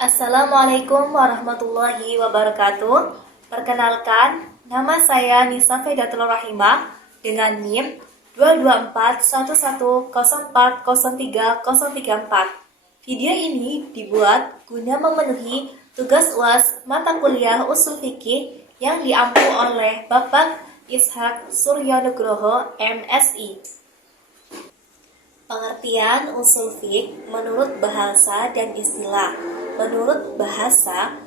Assalamualaikum warahmatullahi wabarakatuh. Perkenalkan, nama saya Nisa Fedatul Rahimah dengan NIM 22411040334. Video ini dibuat guna memenuhi tugas UAS mata kuliah Ushul Fikih yang diampu oleh Bapak Ishak Suryanugroho, MSI. Pengertian usul fiqh menurut bahasa dan istilah. Menurut bahasa,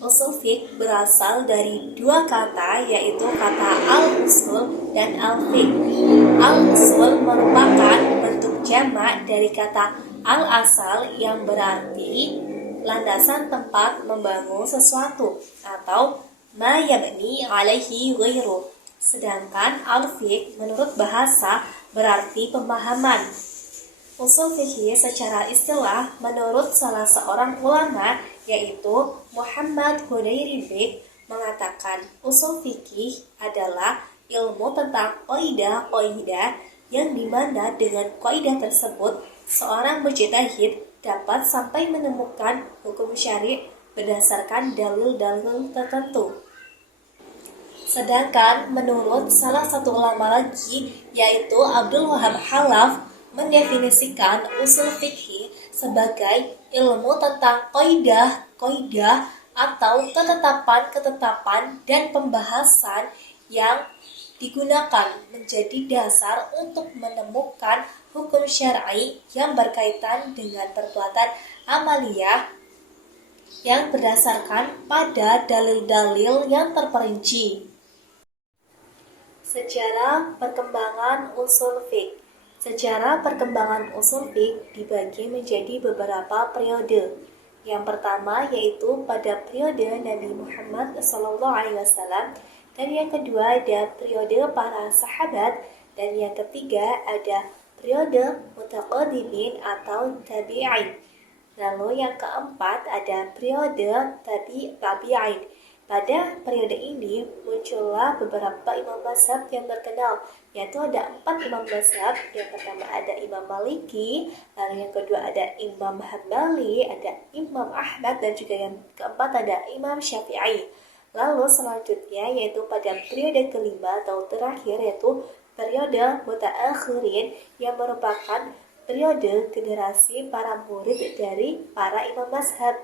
usul fiqh berasal dari dua kata, yaitu kata al-usul dan al-fiqh. Al-usul merupakan bentuk jamak dari kata al-asal yang berarti landasan tempat membangun sesuatu atau ma yabni alaihi ghairuh. Sedangkan al-fiqh menurut bahasa berarti pemahaman. Usul fikih secara istilah menurut salah seorang ulama yaitu Muhammad Hudairibik mengatakan usul fikih adalah ilmu tentang qaidah-qaidah yang dimana dengan qaidah tersebut seorang mujtahid dapat sampai menemukan hukum syari' berdasarkan dalil-dalil tertentu. Sedangkan menurut salah satu ulama lagi yaitu Abdul Wahab Halaf mendefinisikan usul fikih sebagai ilmu tentang qaidah atau ketetapan-ketetapan dan pembahasan yang digunakan menjadi dasar untuk menemukan hukum syar'i yang berkaitan dengan perbuatan amaliyah yang berdasarkan pada dalil-dalil yang terperinci. Sejarah perkembangan usul fiqh. Sejarah perkembangan usul fiqh dibagi menjadi beberapa periode. Yang pertama yaitu pada periode Nabi Muhammad SAW, dan yang kedua ada periode para sahabat, dan yang ketiga ada periode mutaqaddimin atau tabi'in. Lalu yang keempat ada periode tabi'in. Pada periode ini muncullah beberapa imam mazhab yang terkenal, yaitu ada 4 imam mazhab. Yang pertama ada Imam Maliki, lalu yang kedua ada Imam Hambali, ada Imam Ahmad, dan juga yang keempat ada Imam Syafi'i. Lalu selanjutnya yaitu pada periode kelima atau terakhir yaitu periode mutaakhirin yang merupakan periode generasi para murid dari para imam mazhab.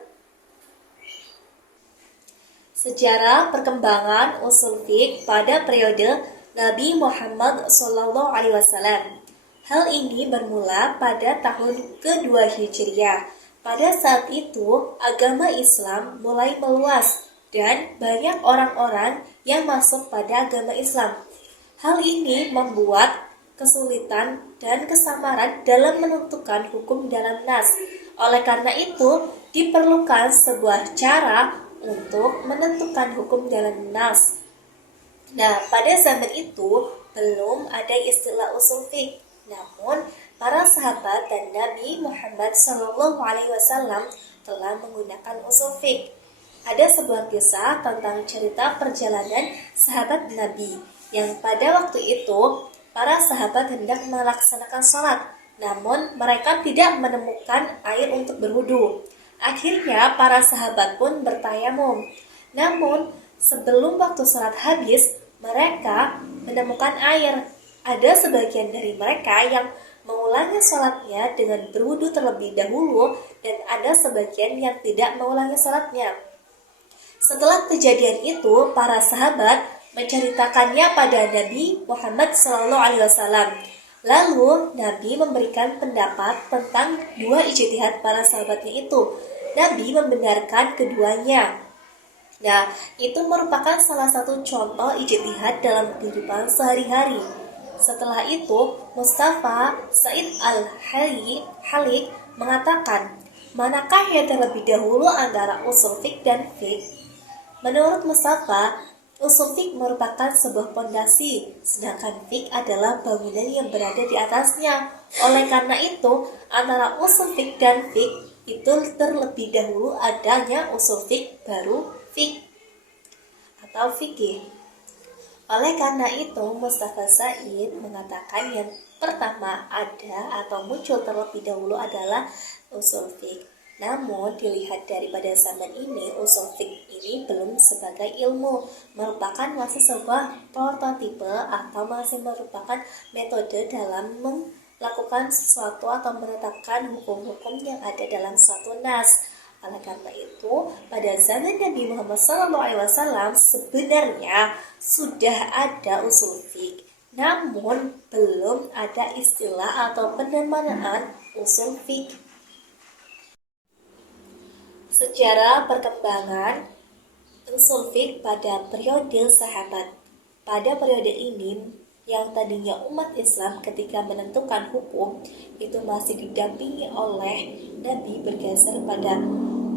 Sejarah perkembangan usul fiqh pada periode Nabi Muhammad SAW. Hal ini bermula pada tahun kedua Hijriah. Pada saat itu, agama Islam mulai meluas dan banyak orang-orang yang masuk pada agama Islam. Hal ini membuat kesulitan dan kesamaran dalam menentukan hukum dalam nas. Oleh karena itu, diperlukan sebuah cara untuk menentukan hukum dalam nas. Nah, pada zaman itu belum ada istilah usul fiqh. Namun, para sahabat dan Nabi Muhammad SAW telah menggunakan usul fiqh. Ada sebuah kisah tentang cerita perjalanan sahabat Nabi yang pada waktu itu para sahabat hendak melaksanakan sholat, namun mereka tidak menemukan air untuk berwudu. Akhirnya para sahabat pun bertayamum. Namun sebelum waktu sholat habis, mereka menemukan air. Ada sebagian dari mereka yang mengulangi sholatnya dengan berwudu terlebih dahulu, dan ada sebagian yang tidak mengulangi sholatnya. Setelah kejadian itu, para sahabat menceritakannya pada Nabi Muhammad SAW. Lalu Nabi memberikan pendapat tentang dua ijtihad para sahabatnya itu. Nabi membenarkan keduanya. Nah, itu merupakan salah satu contoh ijtihad dalam kehidupan sehari-hari. Setelah itu, Mustafa Said Al-Halik mengatakan, manakah yang terlebih dahulu antara usul fiqh dan fiqh? Menurut Mustafa, usul fiqh merupakan sebuah pondasi, sedangkan fiqh adalah bangunan yang berada di atasnya. Oleh karena itu, antara usul fiqh dan fiqh itu terlebih dahulu adanya usul fiqh baru fiqh atau fikih. Oleh karena itu, Mustafa Said mengatakan yang pertama ada atau muncul terlebih dahulu adalah usul fiqh. Namun dilihat daripada zaman ini, usul fiqh ini belum sebagai ilmu, merupakan masih sebuah prototipe atau masih merupakan metode dalam melakukan sesuatu atau menetapkan hukum-hukum yang ada dalam suatu nas. Oleh karena itu, pada zaman Nabi Muhammad SAW sebenarnya sudah ada usul fiqh, namun belum ada istilah atau penamaan usul fiqh. Sejarah perkembangan usul fiqh pada periode sahabat. Pada periode ini, yang tadinya umat Islam ketika menentukan hukum itu masih didampingi oleh Nabi bergeser pada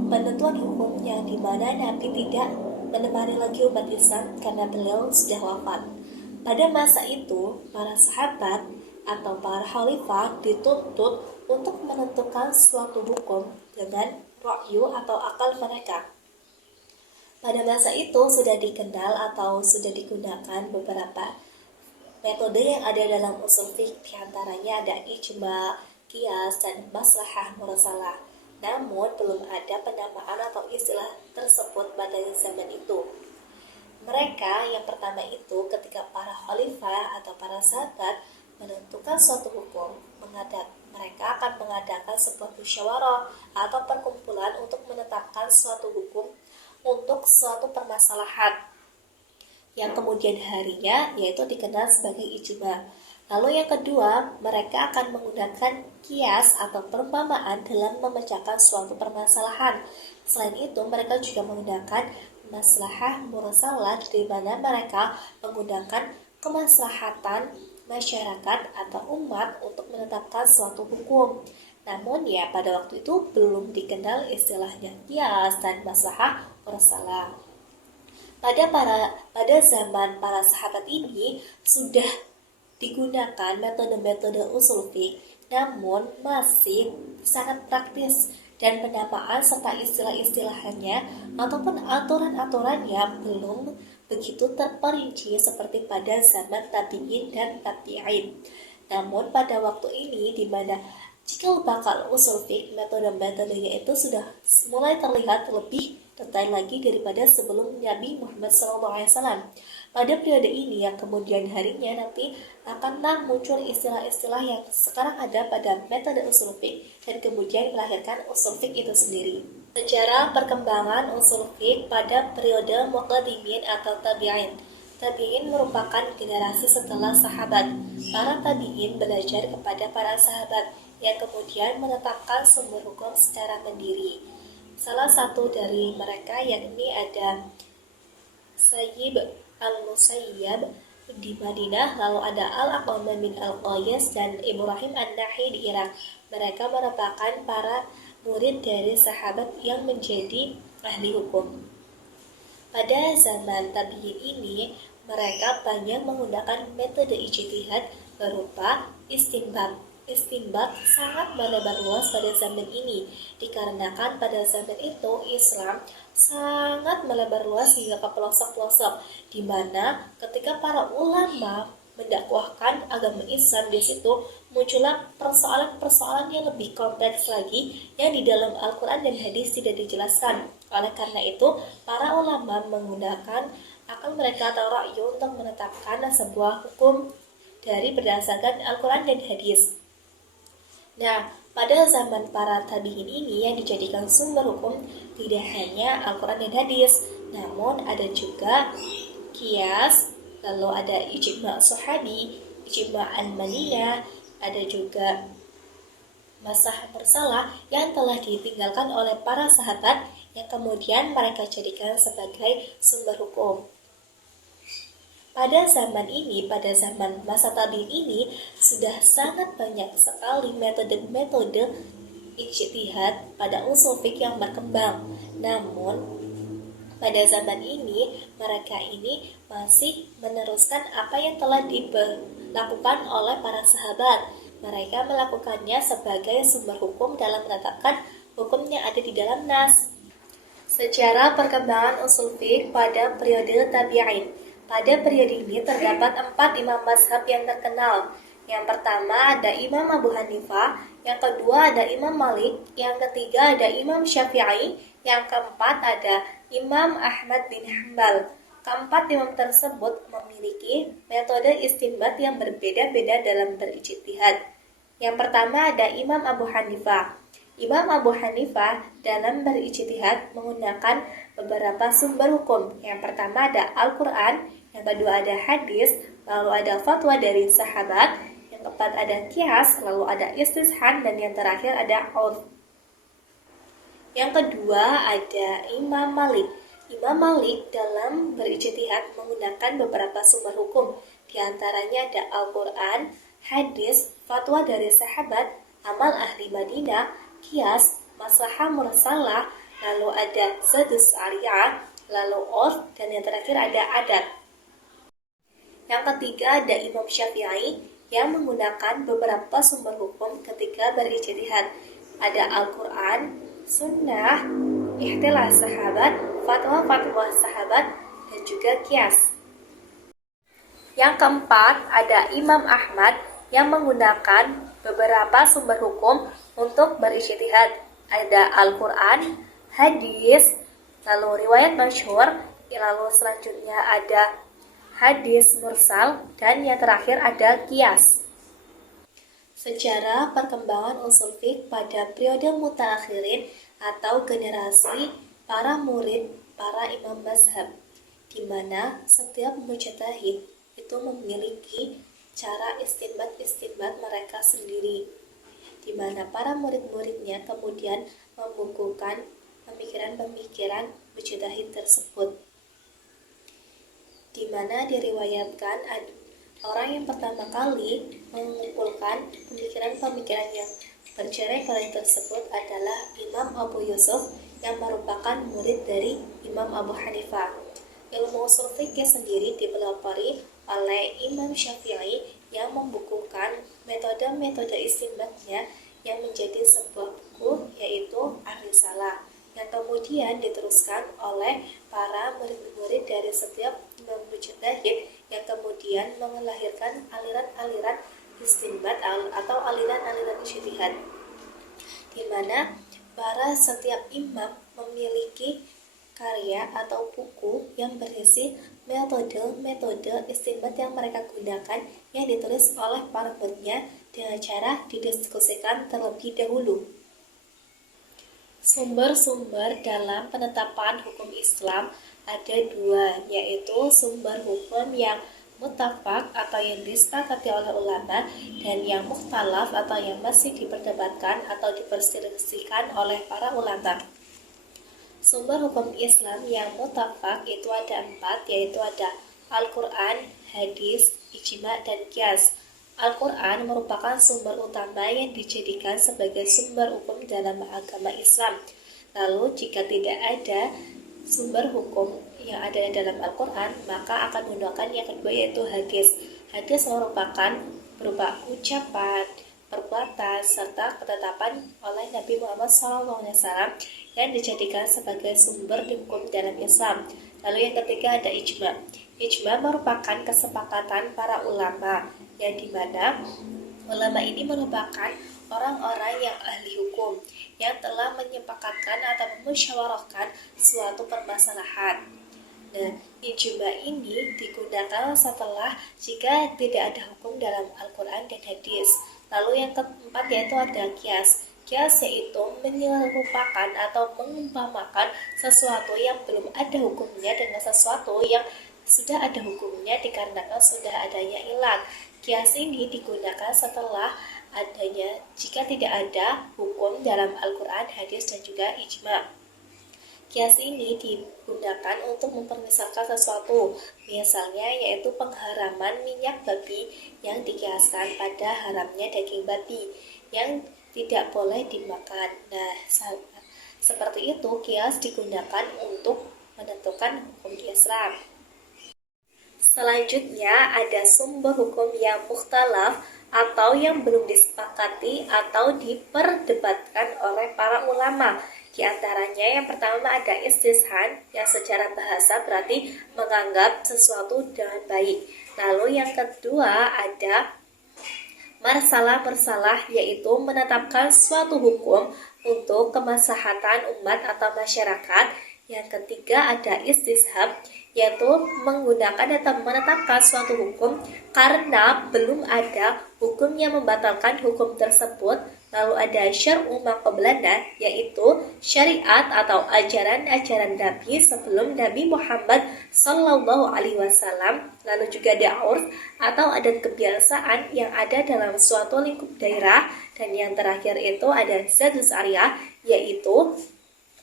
penentuan hukum yang dimana Nabi tidak menemani lagi umat Islam karena beliau sudah wafat. Pada masa itu, para sahabat atau para khalifah dituntut untuk menentukan suatu hukum dengan ra'yu atau akal mereka. Pada masa itu sudah dikenal atau sudah digunakan beberapa metode yang ada dalam usul fiqh, diantaranya ada ijma, qiyas, dan maslahah mursalah. Namun belum ada penamaan atau istilah tersebut pada zaman itu. Mereka yang pertama itu ketika para khalifah atau para sahabat menentukan suatu hukum, mereka akan mengadakan sebuah musyawarah atau perkumpulan untuk menetapkan suatu hukum untuk suatu permasalahan yang kemudian harinya yaitu dikenal sebagai ijma. Lalu yang kedua, mereka akan menggunakan kias atau perumpamaan dalam memecahkan suatu permasalahan. Selain itu, mereka juga menggunakan maslahah mursalah, di mana mereka menggunakan kemaslahatan masyarakat atau umat untuk menetapkan suatu hukum. Namun ya pada waktu itu belum dikenal istilahnya qiyas dan maslahah mursalah. Pada zaman para sahabat ini sudah digunakan metode-metode usul fiqh, namun masih sangat praktis dan penamaan serta istilah-istilahnya ataupun aturan-aturannya belum begitu terperinci seperti pada zaman tabi'in dan tabi'in. Namun pada waktu ini di mana jika bakal usul fiqh, metode-metodenya itu sudah mulai terlihat lebih detail lagi daripada sebelum Nabi Muhammad SAW. Pada periode ini yang kemudian harinya nanti akan muncul istilah-istilah yang sekarang ada pada metode usul fiqh dan kemudian melahirkan usul fiqh itu sendiri. Sejarah perkembangan usul fiqh pada periode muqaddimin atau tabi'in. Tabi'in merupakan generasi setelah sahabat. Para tabi'in belajar kepada para sahabat yang kemudian menetapkan sumber hukum secara mandiri. Salah satu dari mereka yakni ada Sayyib al-Musayyab di Madinah, lalu ada Al-Aqamah bin Al-Qais dan Ibrahim an-Nahi di Irak. Mereka merupakan para murid dari sahabat yang menjadi ahli hukum. Pada zaman tabi'in ini, mereka banyak menggunakan metode ijtihad berupa istinbat. Istinbat sangat melebar luas pada zaman ini, dikarenakan pada zaman itu Islam sangat melebar luas hingga ke pelosok-pelosok, di mana ketika para ulama mendakwahkan agama Islam di situ muncullah persoalan-persoalan yang lebih kompleks lagi yang di dalam Al-Quran dan hadis tidak dijelaskan. Oleh karena itu, para ulama menggunakan akal mereka atau ra'yu untuk menetapkan sebuah hukum dari berdasarkan Al-Quran dan hadis. Nah, pada zaman para tabi'in ini yang dijadikan sumber hukum tidak hanya Al-Quran dan hadis, namun ada juga qiyas, lalu ada ijma' sahabi, ijma' al-Madinah, ada juga maslahah mursalah yang telah ditinggalkan oleh para sahabat yang kemudian mereka jadikan sebagai sumber hukum. Pada zaman ini, pada zaman masa tabi'in ini, sudah sangat banyak sekali metode-metode ijtihad pada usul fiqh yang berkembang. Namun, pada zaman ini, mereka ini masih meneruskan apa yang telah dilakukan oleh para sahabat. Mereka melakukannya sebagai sumber hukum dalam menetapkan hukum yang ada di dalam nas. Sejarah perkembangan usul fiqh pada periode tabi'in. Pada periode ini terdapat 4 imam mazhab yang terkenal, Yang pertama ada Imam Abu Hanifah, yang kedua ada Imam Malik, yang ketiga ada Imam Syafi'i, yang keempat ada Imam Ahmad bin Hanbal. Keempat imam tersebut memiliki metode istinbat yang berbeda-beda dalam berijtihad. Yang pertama ada Imam Abu Hanifah. Imam Abu Hanifah dalam berijtihad menggunakan beberapa sumber hukum. Yang pertama ada Al-Quran, yang kedua ada hadis, lalu ada fatwa dari sahabat, yang keempat ada qiyas, lalu ada istishad, dan yang terakhir ada urf. Yang kedua ada Imam Malik. Imam Malik dalam berijtihad menggunakan beberapa sumber hukum. Di antaranya ada Al-Quran, hadis, fatwa dari sahabat, amal ahli Madinah, qiyas, maslahah mursalah, lalu ada sadus syariah, lalu urf, dan yang terakhir ada adat. Yang ketiga ada Imam Syafi'i yang menggunakan beberapa sumber hukum ketika berijtihad. Ada Al-Quran, sunnah, ikhtilaf sahabat, fatwa-fatwa sahabat, dan juga qiyas. Yang keempat ada Imam Ahmad yang menggunakan beberapa sumber hukum untuk berijtihad. Ada Al-Quran, hadis, lalu riwayat masyhur, lalu selanjutnya ada hadis mursal, dan yang terakhir ada qiyas. Sejarah perkembangan usul fiqh pada periode mutaakhirin atau generasi para murid para imam mazhab, di mana setiap mujtahid itu memiliki cara istinbat mereka sendiri, di mana para murid-muridnya kemudian membukukan pemikiran-pemikiran mujtahid tersebut, di mana diriwayatkan orang yang pertama kali mengumpulkan pemikiran-pemikiran yang bercerai-berai tersebut adalah Imam Abu Yusuf yang merupakan murid dari Imam Abu Hanifah. Ilmu usul fikih sendiri dipelopori oleh Imam Syafi'i yang membukukan metode-metode istinbatnya yang menjadi sebuah buku, yaitu Ar-Risalah, yang kemudian diteruskan oleh para murid-murid dari setiap imam mujtahid yang kemudian melahirkan aliran-aliran istinbat atau aliran-aliran ijtihad, di mana para setiap imam memiliki karya atau buku yang berisi metode-metode istinbat yang mereka gunakan yang ditulis oleh para muridnya dengan cara didiskusikan terlebih dahulu. Sumber-sumber dalam penetapan hukum Islam ada dua, yaitu sumber hukum yang muttafaq atau yang disepakati oleh ulama, dan yang mukhtalaf atau yang masih diperdebatkan atau diperselisihkan oleh para ulama. Sumber hukum Islam yang muttafaq itu ada 4, yaitu ada Al-Quran, hadis, ijma, dan qiyas. Al-Quran merupakan sumber utama yang dijadikan sebagai sumber hukum dalam agama Islam. Lalu jika tidak ada sumber hukum yang ada dalam Al-Quran, maka akan menggunakan yang kedua, yaitu hadis. Hadis merupakan berupa ucapan, perbuatan, serta ketetapan oleh Nabi Muhammad SAW yang dijadikan sebagai sumber hukum dalam Islam. Lalu yang ketiga ada ijma. Ijma merupakan kesepakatan para ulama, yang dimana ulama ini merupakan orang-orang yang ahli hukum yang telah menyepakatkan atau memusyawarahkan suatu permasalahan. Nah, ijma ini digunakan setelah jika tidak ada hukum dalam Al-Quran dan hadis. Lalu yang keempat yaitu ada qiyas. Qiyas yaitu menyerupakan atau mengumpamakan sesuatu yang belum ada hukumnya dengan sesuatu yang sudah ada hukumnya dikarenakan sudah adanya ilat. Qiyas ini digunakan setelah adanya jika tidak ada hukum dalam Al-Quran, hadis, dan juga ijma. Qiyas ini digunakan untuk mempermisalkan sesuatu, misalnya yaitu pengharaman minyak babi yang dikiaskan pada haramnya daging babi yang tidak boleh dimakan. Nah, seperti itu qiyas digunakan untuk menentukan hukum di Islam. Selanjutnya ada sumber hukum yang mukhtalaf atau yang belum disepakati atau diperdebatkan oleh para ulama. Di antaranya yang pertama ada istishad, yang secara bahasa berarti menganggap sesuatu dengan baik. Lalu yang kedua ada Marsalah yaitu menetapkan suatu hukum untuk kemaslahatan umat atau masyarakat. Yang ketiga ada istishab, yaitu menggunakan atau menetapkan suatu hukum karena belum ada hukum yang membatalkan hukum tersebut. Lalu ada syar'u ma qablana, yaitu syariat atau ajaran-ajaran Nabi sebelum Nabi Muhammad Sallallahu Alaihi Wasallam. Lalu juga ada urf atau adat kebiasaan yang ada dalam suatu lingkup daerah. Dan yang terakhir itu ada zadus syariah, yaitu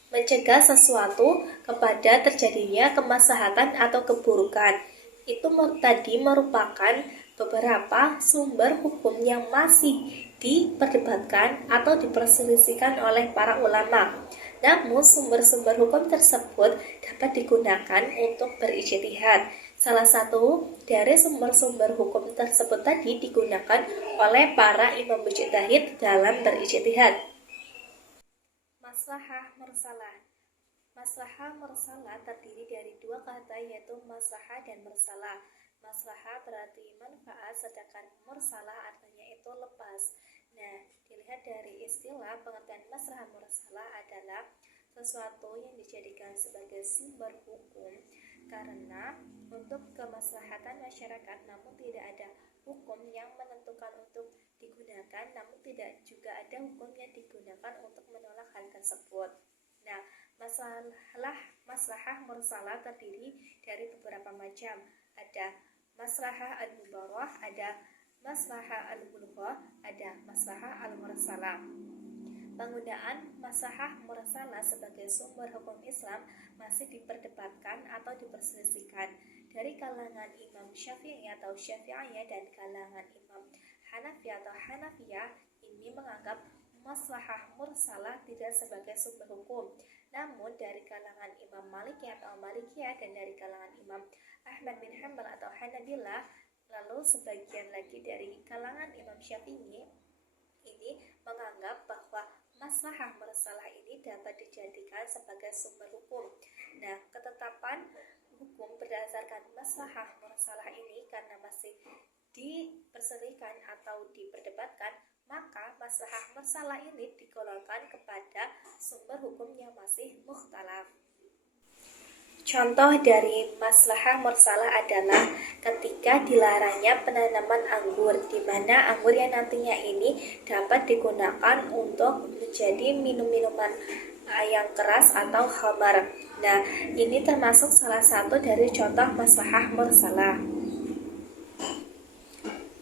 mencegah sesuatu kepada terjadinya kemaslahatan atau keburukan. Itu tadi merupakan beberapa sumber hukum yang masih diperdebatkan atau diperselisihkan oleh para ulama. Namun sumber-sumber hukum tersebut dapat digunakan untuk berijtihad. Salah satu dari sumber-sumber hukum tersebut tadi digunakan oleh para imam mujtahid dalam berijtihad. Maslahah mursalah. Maslahah mursalah terdiri dari dua kata, yaitu maslahah dan mursalah. Maslahah berarti manfaat, sedangkan mursalah artinya itu lepas. Nah, dilihat dari istilah, pengertian maslahah mursalah adalah sesuatu yang dijadikan sebagai sumber hukum karena untuk kemaslahatan masyarakat, namun tidak ada hukum yang menentukan untuk digunakan, namun tidak juga ada hukum yang digunakan untuk menolak hal tersebut. Nah, maslahah mursalah terdiri dari beberapa macam. Ada maslahah al-mubarrah, ada maslahah al-bulghah, ada maslahah al-mursalah. Penggunaan maslahah mursalah sebagai sumber hukum Islam masih diperdebatkan atau diperselisihkan dari kalangan Imam Syafi'i atau Syafi'iyah dan kalangan Imam Hanafi atau Hanafiyah. Ini menganggap maslahah mursalah tidak sebagai sumber hukum. Namun dari kalangan Imam Maliki atau Malikiyah dan dari kalangan Imam Ahmad bin Hanbal atau Hanabilah, lalu sebagian lagi dari kalangan Imam Syafi'i ini menganggap bahwa maslahah mursalah ini dapat dijadikan sebagai sumber hukum. Nah, ketetapan hukum berdasarkan maslahah mursalah ini karena masih diperselisihkan atau diperdebatkan, maka maslahah mursalah ini digolongkan kepada sumber hukum yang masih mukhtalaf. Contoh dari maslahah mursalah adalah ketika dilarangnya penanaman anggur, di mana anggur yang nantinya ini dapat digunakan untuk menjadi minuman yang keras atau khamar. Nah, ini termasuk salah satu dari contoh maslahah mursalah.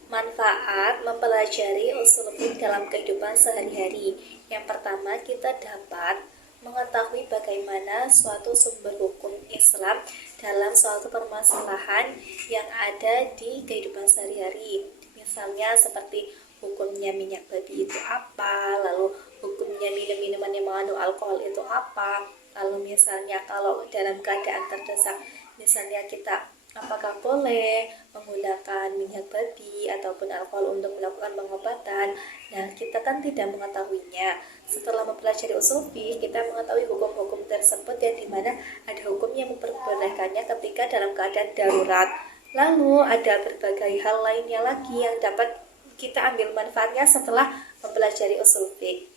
Manfaat mempelajari usul fiqh dalam kehidupan sehari-hari. Yang pertama, kita dapat mengetahui bagaimana suatu sumber hukum Islam dalam suatu permasalahan yang ada di kehidupan sehari-hari. Misalnya seperti hukumnya minyak babi itu apa, lalu hukumnya minum-minuman yang mengandung alkohol itu apa, lalu misalnya kalau dalam keadaan terdesak, misalnya kita apakah boleh menggunakan minyak babi ataupun alkohol untuk melakukan pengobatan. Nah, kita kan tidak mengetahuinya. Setelah mempelajari usul fiqh, kita mengetahui hukum-hukum tersebut yang dimana ada hukum yang memperbolehkannya ketika dalam keadaan darurat. Lalu ada berbagai hal lainnya lagi yang dapat kita ambil manfaatnya setelah mempelajari usul fiqh.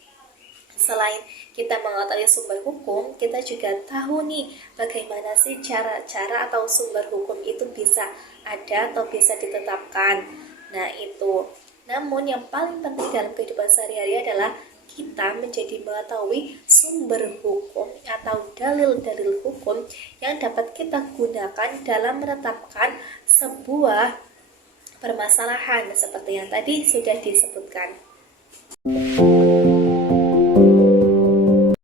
Selain kita mengetahui sumber hukum, kita juga tahu nih bagaimana sih cara-cara atau sumber hukum itu bisa ada atau bisa ditetapkan. Nah, itu. Namun yang paling penting dalam kehidupan sehari-hari adalah kita menjadi mengetahui sumber hukum atau dalil-dalil hukum yang dapat kita gunakan dalam menetapkan sebuah permasalahan seperti yang tadi sudah disebutkan.